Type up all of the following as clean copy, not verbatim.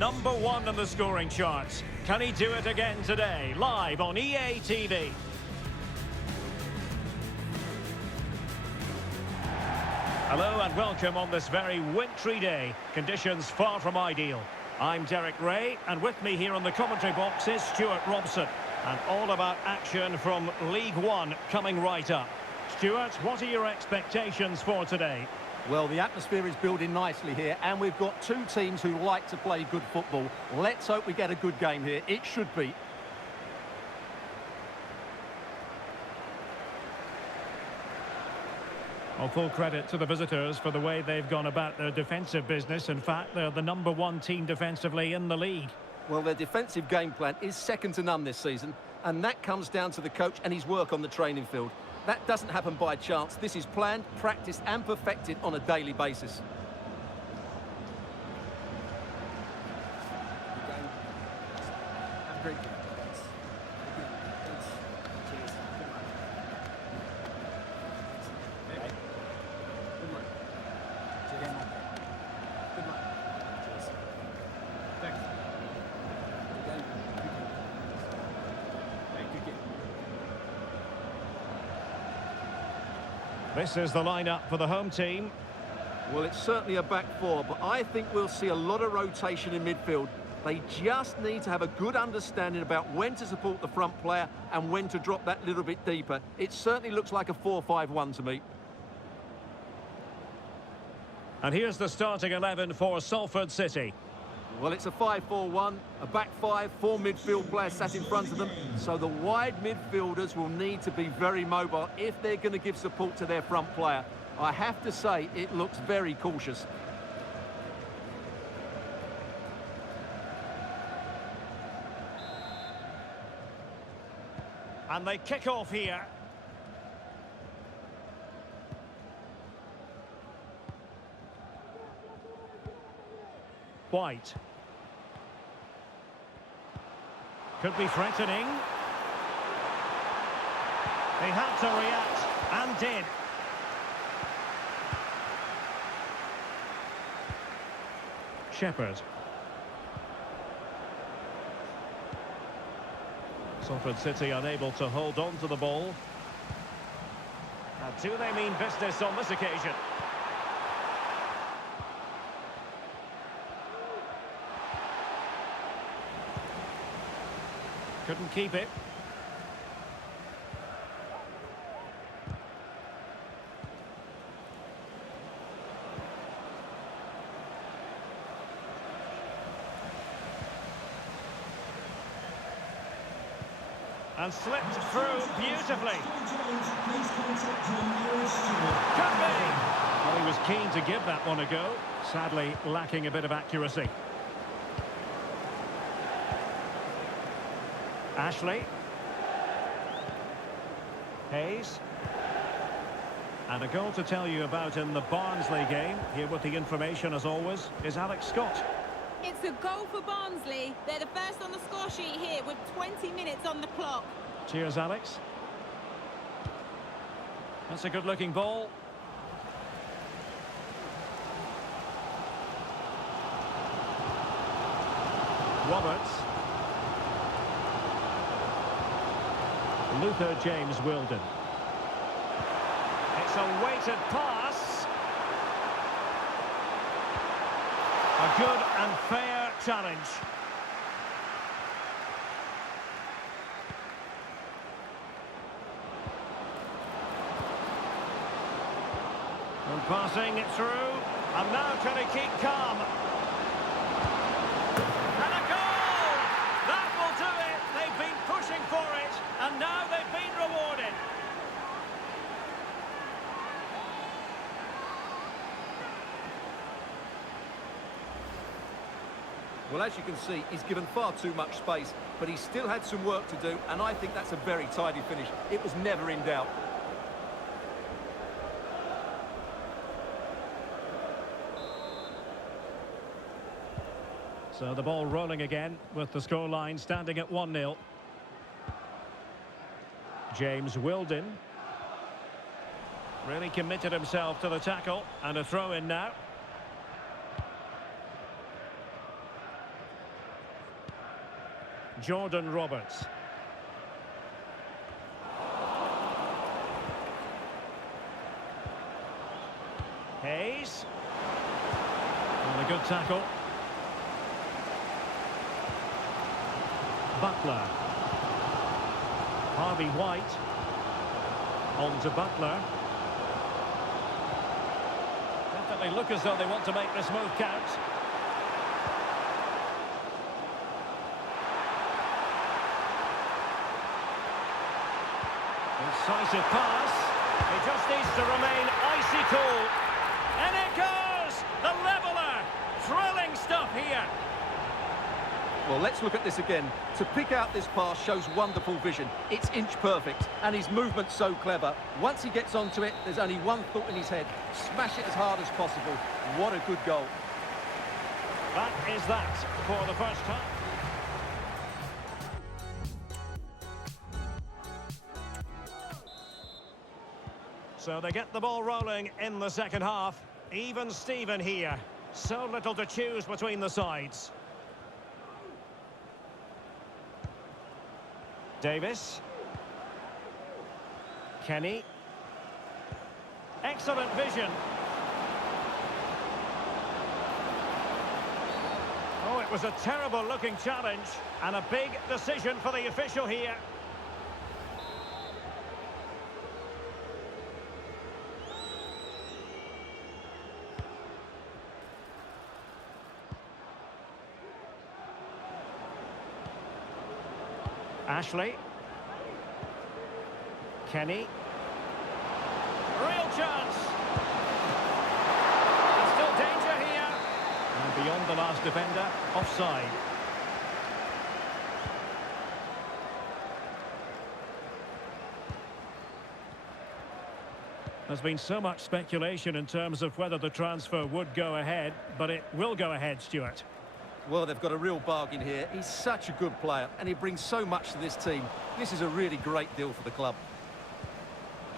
number one in the scoring charts. Can he do it again today? Live on EA TV. Hello and welcome on this very wintry day. Conditions far from ideal. I'm Derek Ray, and with me here on the commentary box is Stuart Robson. And all about action from League One coming right up. Stuart, what are your expectations for today? Well, the atmosphere is building nicely here, and we've got two teams who like to play good football. Let's hope we get a good game here. It should be. Well, full credit to the visitors for the way they've gone about their defensive business. In fact, they're the number one team defensively in the league. Well, their defensive game plan is second to none this season, and that comes down to the coach and his work on the training field. That doesn't happen by chance. This is planned, practiced and perfected on a daily basis. This is the lineup for the home team. Well, it's certainly a back four, but I think we'll see a lot of rotation in midfield. They just need to have a good understanding about when to support the front player and when to drop that little bit deeper. It certainly looks like a 4-5-1 to me. And here's the starting 11 for Salford City. Well, it's a 5-4-1, a back five, four midfield players sat in front of them. So the wide midfielders will need to be very mobile if they're going to give support to their front player. I have to say, it looks very cautious. And they kick off here. White. Could be threatening. They had to react, and did. Shepherd. Salford City unable to hold on to the ball. Now, do they mean business on this occasion? Couldn't keep it. And slipped through beautifully. Could be! Well, he was keen to give that one a go. Sadly, lacking a bit of accuracy. Ashley. Hayes. And a goal to tell you about in the Barnsley game. Here with the information, as always, is Alex Scott. It's a goal for Barnsley. They're the first on the score sheet here with 20 minutes on the clock. Cheers, Alex. That's a good-looking ball. Roberts. Luther James Wilden. It's a weighted pass. A good and fair challenge. And passing it through. And now can he keep calm? And a goal! That will do it. They've been pushing for it. And now they've been rewarded. Well, as you can see, he's given far too much space, but he still had some work to do, and I think that's a very tidy finish. It was never in doubt. So the ball rolling again with the scoreline standing at 1-0. James Wilden. Really committed himself to the tackle, and a throw in now. Jordan Roberts. Hayes. And a good tackle. Butler. Harvey White. On to Butler. Definitely look as though they want to make this move count. Incisive pass. He just needs to remain icy cool. And it goes! The leveller! Thrilling stuff here. Well, let's look at this again. To pick out this pass shows wonderful vision. It's inch perfect, and his movement's so clever. Once he gets onto it, there's only one thought in his head. Smash it as hard as possible. What a good goal. That is that for the first time. So they get the ball rolling in the second half. Even Steven here. So little to choose between the sides. Davis. Kenny. Excellent vision. Oh, it was a terrible looking challenge and a big decision for the official here. Ashley. Kenny. Real chance. There's still danger here. And beyond the last defender, offside. There's been so much speculation in terms of whether the transfer would go ahead, but it will go ahead, Stuart. Well, they've got a real bargain here. He's such a good player, and he brings so much to this team. This is a really great deal for the club.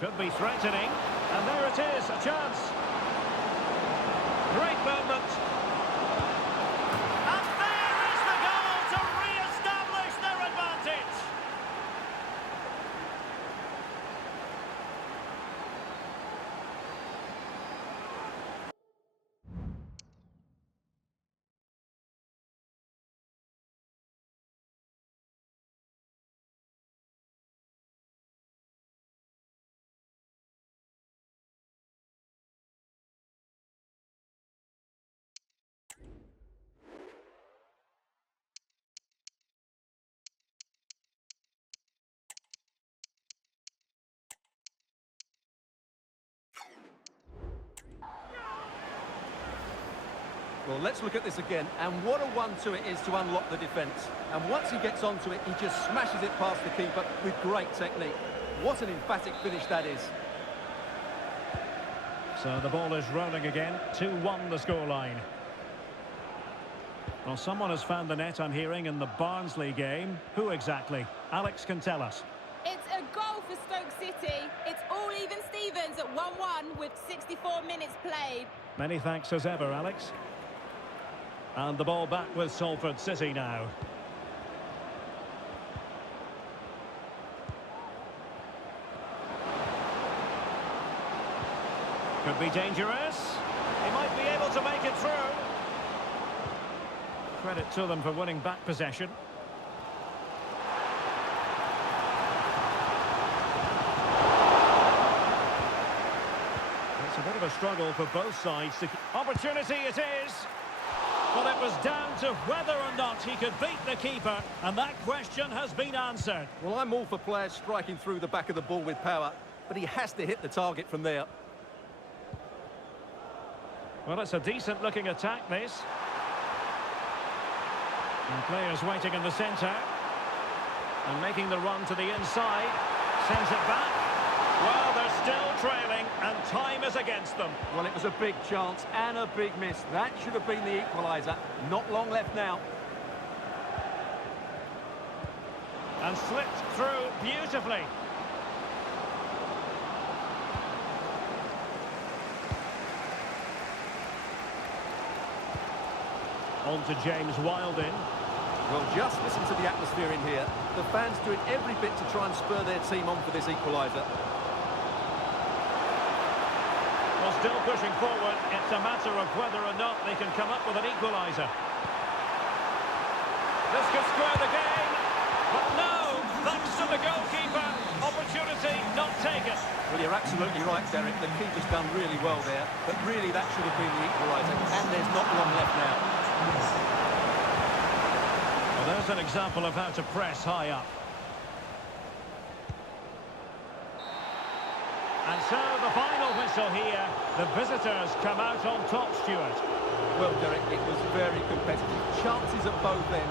Could be threatening, and there it is, a chance. Great moment. And there is the goal to re-establish their advantage. Well, let's look at this again, and what a one-two it is to unlock the defence. And once he gets onto it, he just smashes it past the keeper with great technique. What an emphatic finish that is. So the ball is rolling again, 2-1 the scoreline. Well, someone has found the net, I'm hearing, in the Barnsley game. Who exactly? Alex can tell us. It's a goal for Stoke City. It's all even Stevens at 1-1 with 64 minutes played. Many thanks as ever, Alex. And the ball back with Salford City now. Could be dangerous. He might be able to make it through. Credit to them for winning back possession. It's a bit of a struggle for both sides. Opportunity it is. Well, it was down to whether or not he could beat the keeper, and that question has been answered. Well, I'm all for players striking through the back of the ball with power, but he has to hit the target from there. Well, it's a decent-looking attack, this. And players waiting in the centre. And making the run to the inside. Sends it back. Well, they're still trailing, and time is against them. Well, it was a big chance and a big miss. That should have been the equaliser. Not long left now. And slipped through beautifully. On to James Wildin. Well, just listen to the atmosphere in here. The fans doing every bit to try and spur their team on for this equaliser. Well, still pushing forward. It's a matter of whether or not they can come up with an equaliser. This could square the game. But no, thanks to the goalkeeper. Opportunity not taken. Well, you're absolutely right, Derek. The keeper's done really well there. But really, that should have been the equaliser. And there's not long left now. Well, there's an example of how to press high up. And so the final whistle here. The visitors come out on top, Stuart. Well, Derek, it was very competitive. Chances at both ends.